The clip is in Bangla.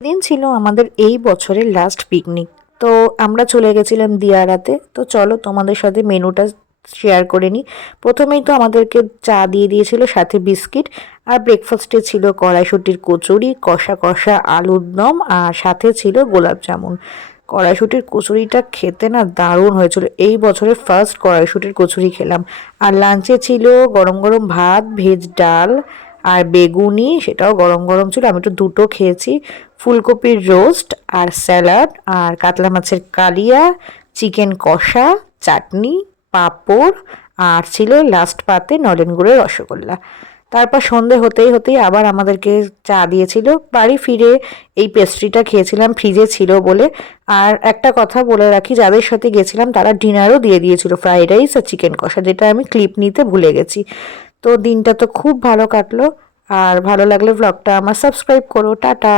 দিন ছিল আমাদের এই বছরের লাস্ট পিকনিক। তো আমরা চলে গেছিলাম দিয়ারাতে। তো চলো তোমাদের সাথে মেনুটা শেয়ার করে নিই। প্রথমেই তো আমাদেরকে চা দিয়ে দিয়েছিল, সাথে বিস্কিট। আর ব্রেকফাস্টে ছিল কড়াইশুঁটির কচুরি, কষা কষা আলুর দম, আর সাথে ছিল গোলাপ জামুন। কড়াইশুঁটির কচুরিটা খেতে না দারুণ হয়েছিল, এই বছরের ফার্স্ট কড়াইশুঁটির কচুরি খেলাম। আর লাঞ্চে ছিল গরম গরম ভাত, ভেজ ডাল, আর বেগুনি, সেটাও গরম গরম ছিল, আমি তো দুটো খেয়েছি। ফুলকপির রোস্ট আর স্যালাড, আর কাতলা মাছের কালিয়া, চিকেন কষা, চাটনি, পাঁপড়, আর ছিল লাস্ট পাতে নলেন গুড়ের রসগোল্লা। তারপর সন্ধে হতেই হতেই আবার আমাদেরকে চা দিয়েছিল। বাড়ি ফিরে এই পেস্ট্রিটা খেয়েছিলাম, ফ্রিজে ছিল বলে। আর একটা কথা বলে রাখি, যাদের সাথে গেছিলাম তারা ডিনারও দিয়ে দিয়েছিল, ফ্রাইড রাইস আর চিকেন কষা, যেটা আমি ক্লিপ নিতে ভুলে গেছি। তো দিনটা তো খুব ভালো কাটলো। আর ভালো লাগলে ব্লগটা আমার সাবস্ক্রাইব করো। টাটা।